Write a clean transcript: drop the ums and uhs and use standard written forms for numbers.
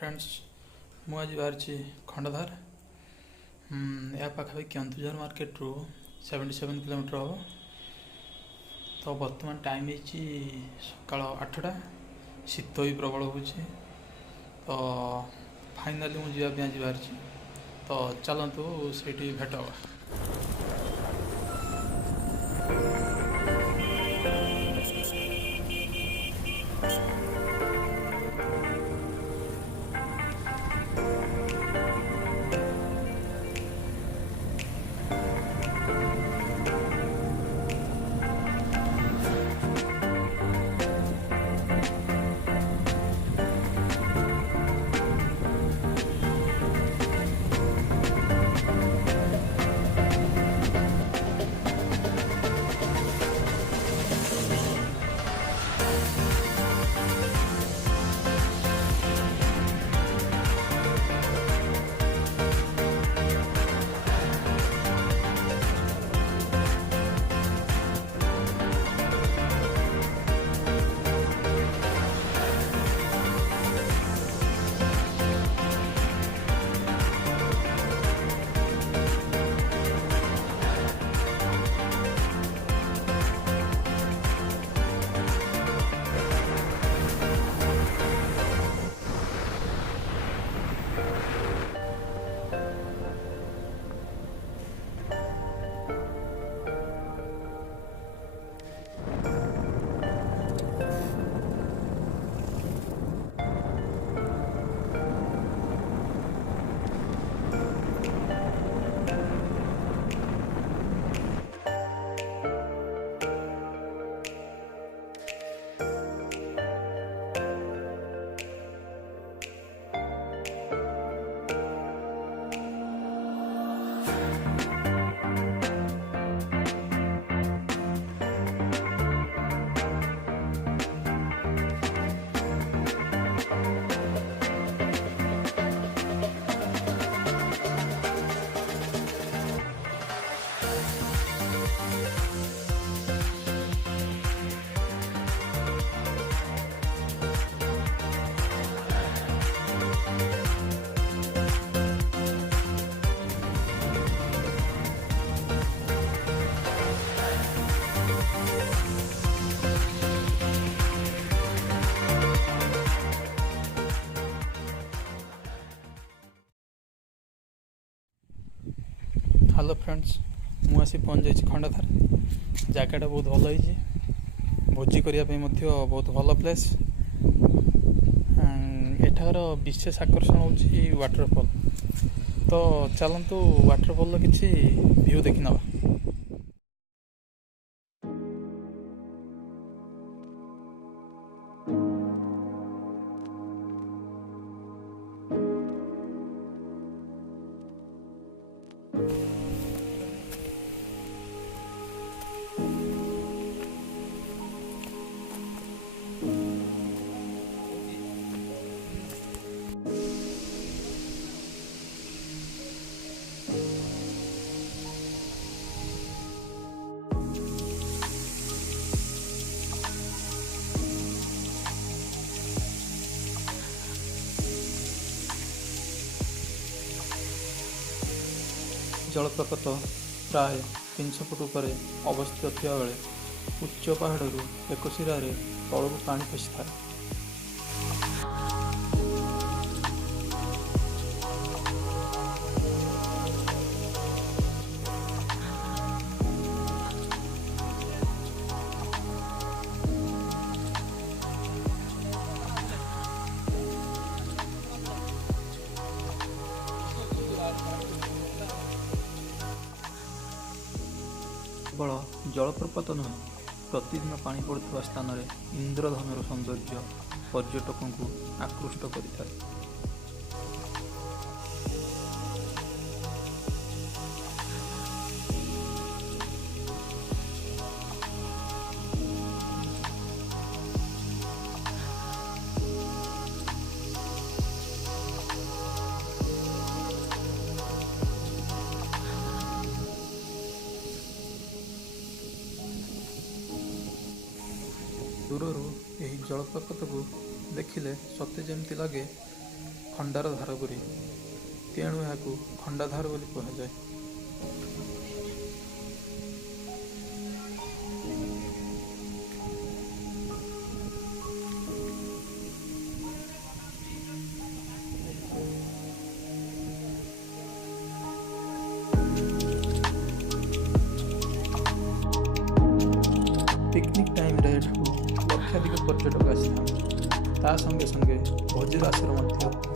Friends मुझे बाहरी खंडधार या पाखापी केन्दुझर मार्केट रू 77 किलोमीटर हम। तो बर्तमान टाइम है सकाल 8टा। शीत भी प्रबल हो। तो फाइनाली मुझे आज बाहरी। तो चलतु से भेट हवा। हेलो फ्रेंड्स मुझे पहुँच जाइए खंडाधार। जगटा बहुत भल होती भोजी करने बहुत भल प्लेस। एठार विशेष आकर्षण हूँ वाटरफॉल। तो चलतु वाटरफॉल किसी व्यू देखी नवा। जलप्रपात प्राय 300 फुट उपर अवस्थित थिया बेले उच्च पहाड़ एक शिरार तलू पानी खसी था। केवल जलप्रपात नुहे प्रतिदिन पानी पड़ुवा स्थान में इंद्रधनुर सौंदर्य पर्यटकों को आकृष्ट करिଥାଏ। दूर यही जलप्रपात को देखिले सते जमती लगे ଖଣ୍ଡାର ଧାର ପରି, ତେଣୁ ଏହାକୁ ଖଣ୍ଡାଧାର ବୋଲି କୁହାଯାଏ। ପିକନିକ୍ ଟାଇମ୍ରେ ଏଠାକୁ ଲକ୍ଷାଧିକ ପର୍ଯ୍ୟଟକ ଆସିଥାନ୍ତି। ତା ସଙ୍ଗେ ସଙ୍ଗେ ଭୋଜିର ଆସର ମଧ୍ୟ